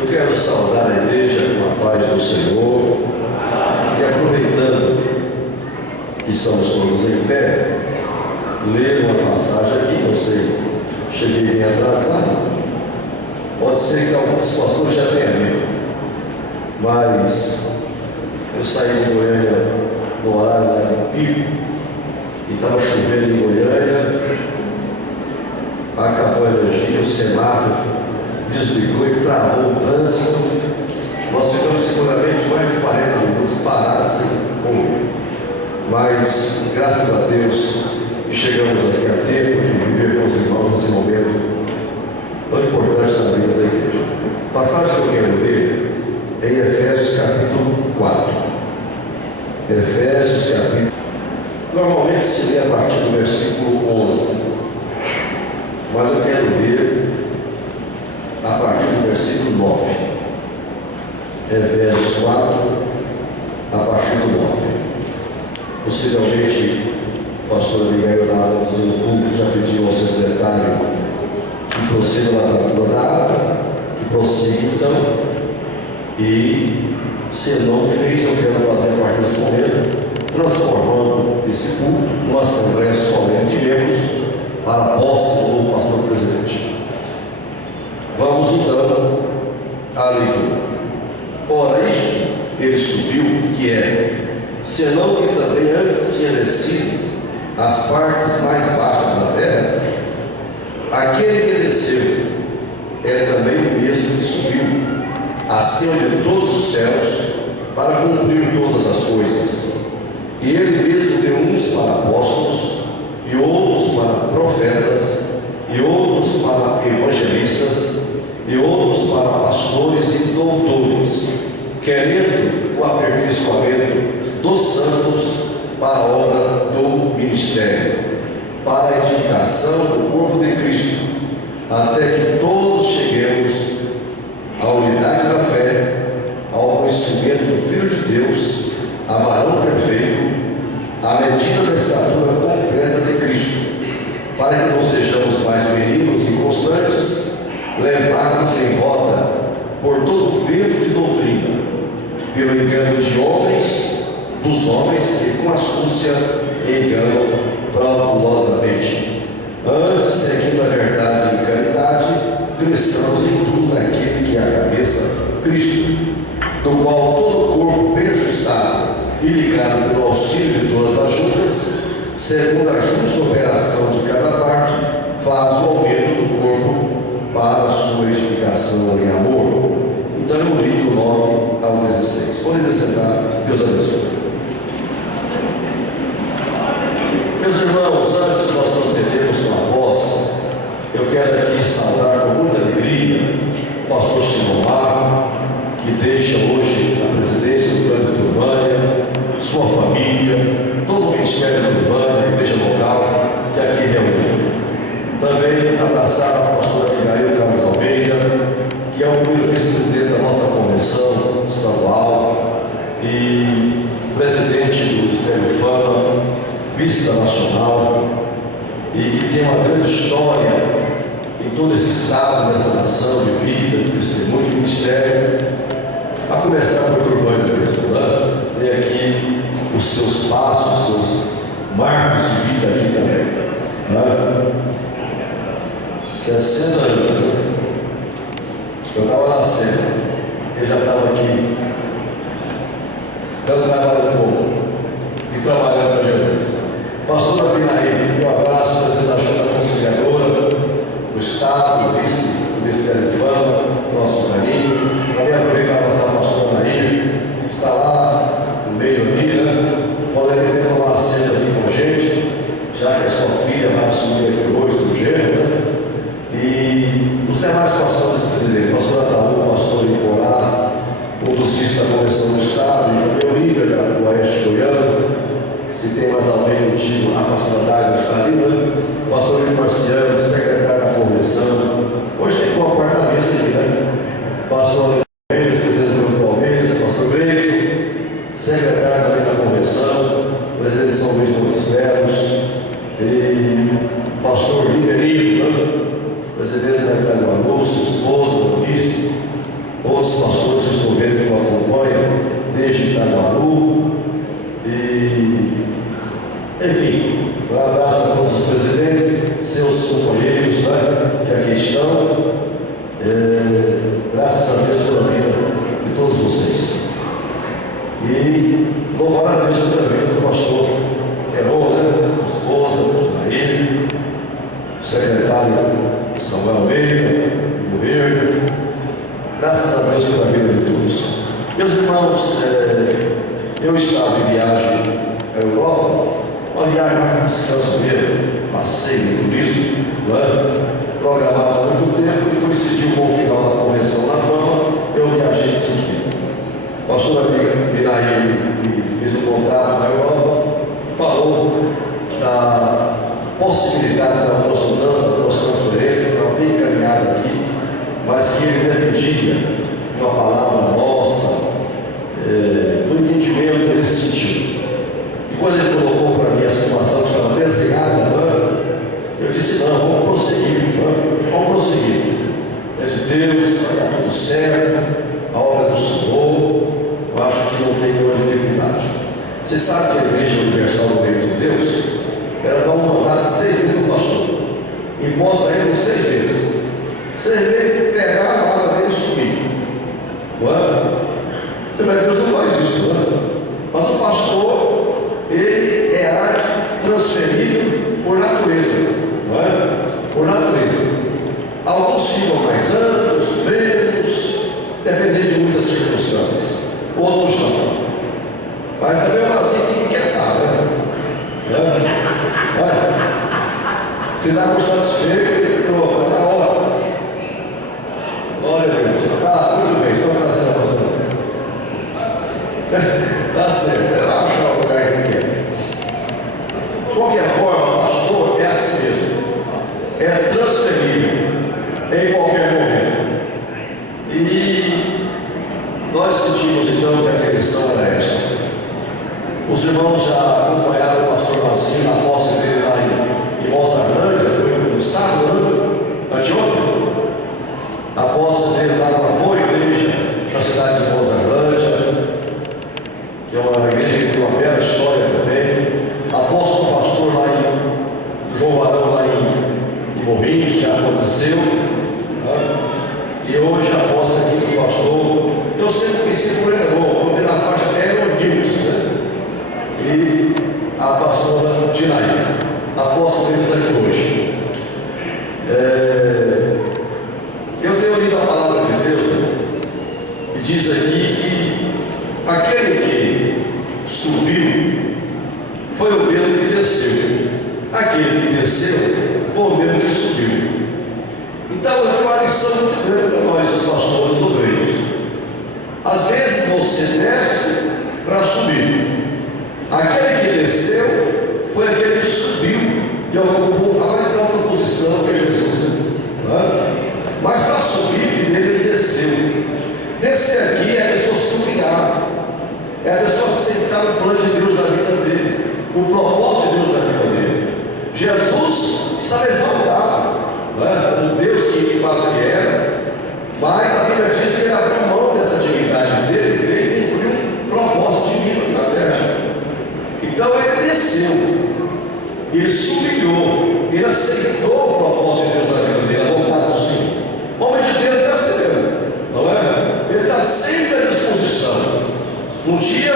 Eu quero saudar a igreja com a paz do Senhor e, aproveitando que estamos todos em pé, ler uma passagem aqui. Não sei, cheguei bem atrasado, pode ser que alguns pastores já tenham lido, mas eu saí de Goiânia no horário lá de pico e estava chovendo em Goiânia, acabou a energia, o semáforo desligou e travou o trânsito. Nós ficamos seguramente mais de 40 minutos parados sem rumo, mas graças a Deus chegamos aqui a tempo de viver com os irmãos nesse momento tão importante na vida da igreja. A passagem que eu quero ler é em Efésios capítulo 4. Efésios capítulo. Normalmente se lê a partir do versículo 11, mas eu quero ler a partir do versículo 9. Efésios 4, a partir do 9. Possivelmente o pastor Abigail estava conduzindo o culto, já pediu ao secretário que proceda lá na doutorada, que prossiga então, e se não fez, eu quero fazer a partir desse momento, transformando esse culto numa assembleia solene de membros para a posse do novo pastor presidente. Vamos então à leitura. Ora, isto ele subiu, que é, senão que também antes tinha descido as partes mais baixas da terra, aquele que desceu é também o mesmo que subiu acima de todos os céus para cumprir todas as coisas. E ele mesmo deu uns para apóstolos, e outros para profetas, e outros para evangelistas, e outros para pastores e doutores, querendo o aperfeiçoamento dos santos para a obra do ministério, para a edificação do corpo de Cristo, até que todos cheguemos à unidade da fé, ao conhecimento do Filho de Deus, a varão perfeito, à medida da estatura completa de Cristo, para que não sejamos mais meninos inconstantes, levados em roda por todo o vento de doutrina, pelo engano de homens, dos homens que com astúcia enganam fraudulosamente. Antes, seguindo a verdade em caridade, cresçamos em tudo naquele que é a cabeça, Cristo, do qual todo o corpo bem ajustado e ligado pelo auxílio de todas as juntas, segundo a justa operação de cada parte, faz o aumento do corpo para a sua edificação em amor. Então eu li do 9 ao 16. Podem sentar, Deus abençoe. Meus irmãos, antes de nós procedermos com a voz, eu quero aqui saudar com muita alegria o pastor Simomar, que deixa hoje a presidência do Plano de Turvânia, sua família, todo o ministério de Turvânia, a igreja local, que aqui reuniu. Também abraçar a pastora Abigail Carlos Almeida, que é o primeiro vice-presidente da nossa convenção estadual e presidente do Ministério Fama, vista nacional, e que tem uma grande história em todo esse estado, nessa nação de vida, de testemunho de ministério, a começar por Turvânia mesmo, né? Tem aqui os seus passos, os seus marcos de vida aqui também, né? 60 anos, né? Eu estava nascendo, ele já estava aqui, dando trabalho um pouco e trabalhando para Jesus. Pastor Abinaí, um abraço, presidente da Junta Conciliadora do Estado, vice do Ministério de Fama, nosso carinho. Também aproveitar a pastora Nair, que está lá no meio do Mira, poderia ter uma cena aqui com a gente, já que a sua filha vai assumir aqui hoje, seu genro, né? E os demais pastores presidentes, pastor Ataú, pastor Nicolá, o docista da Convenção do Estado, e também o líder do Oeste Goiano. Se tem mais alguém contigo, a pastora Dália está ali, né? O pastor Marciano, secretário da Convenção. Hoje tem um apartamento Louvar a Deus pela vida do pastor Heron, né? Sua esposa, Maria, o secretário Samuel Almeida, o governo. Graças a Deus pela vida de todos. Meus irmãos, eu estava em viagem à Europa, uma viagem mais descanso mesmo, passeio, turismo, programado há muito tempo, e coincidiu com o final da convenção na Fama, eu viajei em seguida. A pastora Minaí me fez um contato na Europa, falou da possibilidade de algumas mudanças, algumas transferências, estava bem encaminhado aqui, mas que ele dependia de uma palavra nossa, do entendimento nesse sentido. E quando ele colocou para mim a situação que estava desenhada, eu disse: não, vamos prosseguir, vamos prosseguir. É de Deus, vai dar tudo certo, a obra do Senhor, eu acho que não tem nenhuma dificuldade. Você sabe que a Igreja Universal do Reino de Deus era dar um mandato de 6 meses do pastor, imposto a ele por 6 meses. 6 meses, pegar a hora dele e subir. Você vai ver, Deus não faz isso, mas o pastor, ele é transferido por natureza, por natureza. Alguns ficam mais anos, menos, dependendo de muitas circunstâncias, outros não. Mas também assim tem que quietar, se dá por satisfeito, pronto, está na hora. Glória a Deus. Está muito bem, só trazendo a pastora. Está certo, é lá achar o lugar que quer. De qualquer forma, o pastor é assim mesmo. É transferível em qualquer momento. E nós sentimos então que a direção era esta. Os irmãos já acompanharam o pastor Marcinho na posse dele lá em Mozarlândia, foi no sábado, anteontem. A posse dele lá numa boa igreja na cidade de Mozarlândia, que é uma igreja que tem uma bela história também. A posse do pastor lá em João Barão, lá em Morrinhos, já aconteceu. E hoje a posse aqui do pastor, eu sempre conheci por Heron, vou ver na faixa Heron News, e a pastora Tinaí. A posse deles aqui hoje. Eu tenho lido a palavra de Deus, e diz aqui que aquele que subiu foi o mesmo que desceu. Aquele que desceu foi o mesmo que subiu. Então é uma lição muito grande para nós, os pastores obreiros. Às vezes você desce para subir. Aquele que desceu foi aquele que subiu e ocupou a mais alta posição que é Jesus. Mas para subir, primeiro ele desceu. Descer aqui é a pessoa se humilhar, é a pessoa aceitar o plano de Deus na vida dele, o propósito de Deus na vida dele. Jesus estava exaltado, o Deus que de fato ele era, mas a Bíblia diz que ele abriu mão dessa divindade dele e veio cumprir um propósito divino na terra. Então ele desceu, ele se humilhou, ele aceitou o propósito de Deus na vida dele, a vontade do Senhor. O homem de Deus é assim mesmo, não é? Ele está sempre à disposição. Um dia,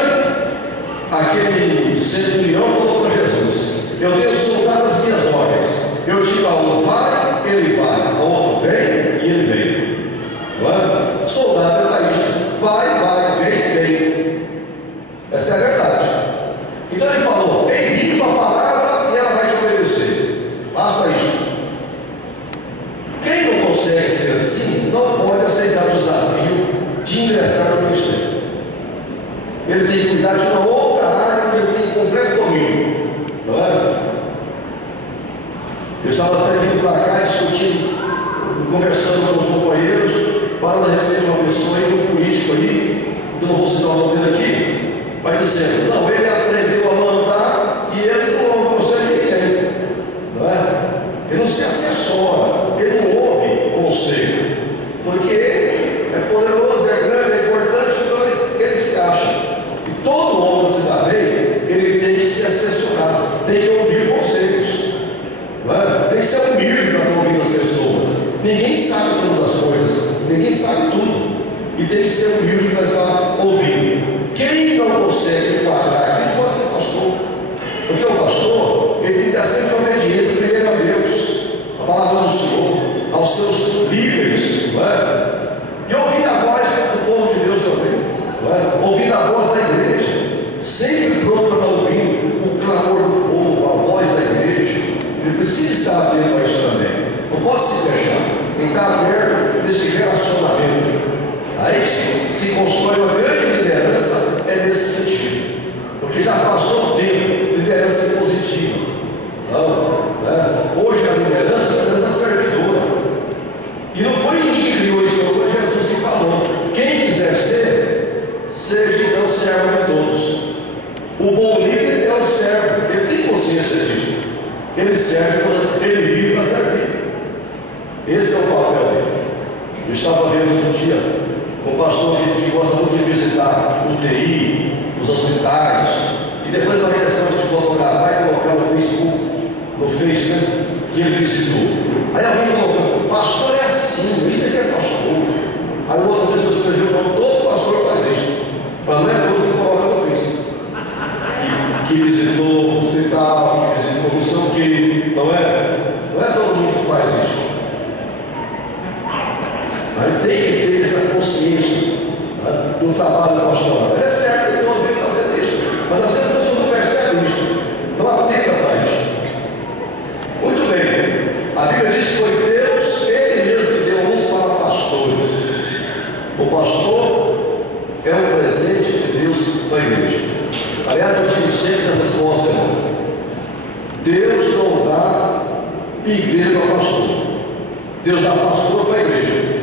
aquele centurião falou para Jesus: eu tenho soltado as minhas ordens. Eu digo a um vai, ele vai, a outro vem e ele vem. Não é? Soldado é isso: vai, vem. Essa é a verdade. Então ele falou: envie uma palavra e ela vai te obedecer. Basta isso. Quem não consegue ser assim, não pode aceitar o desafio de ingressar no ministério. Ele tem que cuidar de uma outra área que ele tem completo domínio. Não é? Eu estava até vindo para cá discutindo, conversando com os companheiros, falando a respeito de uma pessoa aí, um político aí, eu não vou citar o nome dele aqui, mas dizendo: não, ele aprendeu a mandar e ele não ouve conselho de ninguém. Não é? Ele não se assessora, ele não ouve conselho, porque é poderoso, é grande, é importante, então ele se acha. E todo homem se dá bem, ele tem que se assessorar, tem que ouvir conselhos. Não é? Tem que ser humilde para não ouvir as pessoas. Ninguém sabe todas as coisas, ninguém sabe tudo, e tem que ser humilde para estar ouvindo. Quem não consegue enquadrar aqui pode ser pastor. Porque o pastor, ele tem que ter sempre obediência primeiro a Deus, a palavra do Senhor, aos seus líderes, não é? E ouvir a voz do povo de Deus também, não é? Ouvir a voz da igreja, sempre pronto para ouvir o clamor do povo, a voz da igreja. Ele precisa estar atento a isso também. Não pode se fechar, tem que estar aberto nesse relacionamento. Aí se constrói uma grande liderança, é nesse sentido. Porque já passou o tempo, liderança é positiva. Não, né? Hoje a liderança é servidora. E não foi ninguém que criou isso, foi Jesus que falou. Quem quiser ser, seja então servo de todos. O bom líder é o servo, ele tem consciência disso. Ele serve, ele vive para servir. Esse é o papel dele. Eu estava vendo outro dia um pastor que gosta muito de visitar UTI, os hospitais, e depois da regressão de fotografar e colocar no Facebook, no Facebook, que ele visitou. Aí alguém colocou, pastor é assim, isso aqui é pastor. Aí outra pessoa escreveu, não, todo pastor faz isso, mas não é todo que coloca no Facebook. Que visitou o hospital, que visitou não sei o que, não é? Não é todo mundo que faz isso. Aí tem que ter essa consciência, né, do trabalho pastoral. É certo que todo mundo fazer isso, mas às vezes a pessoa não percebe isso, não atenta para isso. Muito bem, a Bíblia diz que foi Deus, Ele mesmo que deu uns para pastores. O pastor é um presente de Deus para a igreja. Aliás, eu digo sempre nas escolas, irmão, Deus não dá igreja para pastor, Deus dá pastor para a igreja.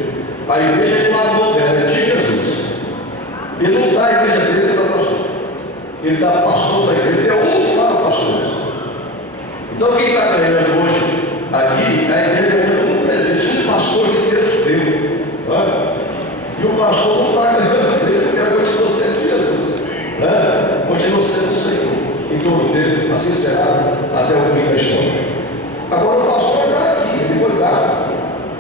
A igreja é do lado moderno, é de Jesus. Ele não dá a igreja dele para pastor, ele dá pastor para a igreja, ele deu uns para pastores. Então quem está ganhando hoje aqui, a igreja ganhando um presente de pastor que Deus deu, né? E o pastor não está ganhando a igreja, porque ela continua sendo Jesus, né? Continua sendo o Senhor em todo o tempo, assim será até o fim da história. Agora o pastor está aqui, ele foi dado,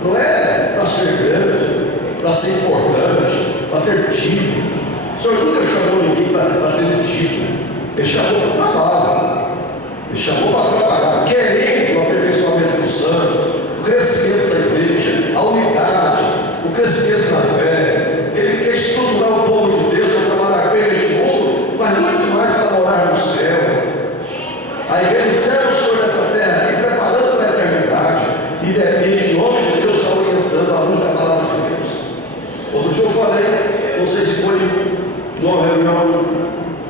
não é para ser grande, para ser importante, para ter título. O Senhor nunca chamou ninguém para ter título, Ele chamou para o trabalho, Ele chamou para trabalhar, querendo o aperfeiçoamento dos santos, o crescimento da igreja, a unidade, o crescimento da fé. Ele quer estruturar o povo de Deus para trabalhar bem neste mundo, mas muito mais para morar no céu. A igreja serve o Senhor nessa terra aqui, preparando para a eternidade, e depende de homens de Deus estar orientando a luz da palavra de Deus. Outro dia eu falei, não sei se foi numa reunião,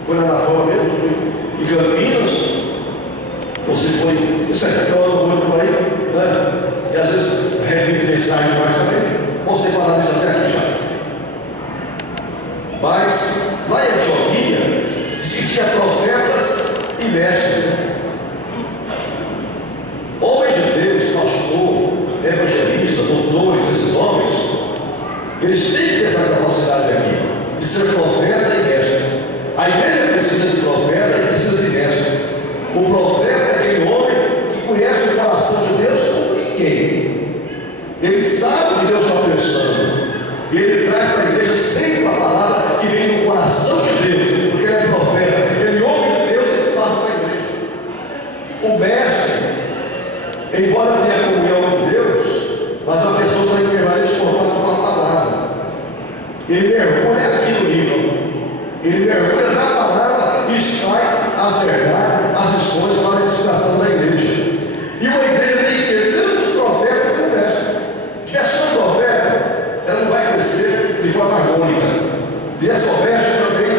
foi lá na Fama mesmo, foi em Campinas, ou se foi, isso aqui está muito por aí, né? E às vezes repito mensagem mais também. Posso ter falado isso até aqui já. Mas lá em Antioquia existiam profetas e mestres. Homens de Deus, pastor, evangelista, doutores, esses homens, eles têm que ter essa capacidade aqui de ser profeta e mestre. A igreja precisa de profeta e precisa de mestre. O profeta é aquele homem que conhece o coração de Deus como ninguém. Ele sabe o que Deus está pensando. E ele traz para a igreja sempre a palavra que vem do coração de Deus, porque ele é profeta. Ele ouve de Deus e passa para a igreja. O mestre, embora tenha comunhão com Deus, mas a pessoa vai permanecer em contato com a palavra. Ele mergulha aqui no nível. Ele mergulha na palavra e extrai as verdades, as lições para a edificação da igreja. E uma igreja tem que ter tanto profeta como mestre. Se tiver só profeta, ela não vai crescer de forma harmônica. E essa mestre também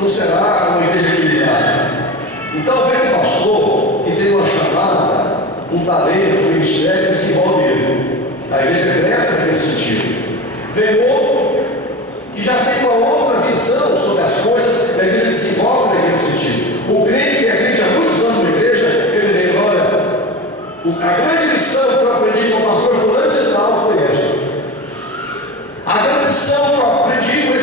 não será uma igreja equilibrada. Então vem um pastor que tem uma chamada, um talento, um ministério que se envolve nele. A igreja cresce nesse sentido. Vem outro que já tem uma outra visão sobre as coisas, a igreja se envolve naquele sentido. O crente que é crente há muitos anos na igreja, ele lembra, olha, a grande lição que eu aprendi com o pastor fulano de tal foi essa. A grande lição que eu aprendi com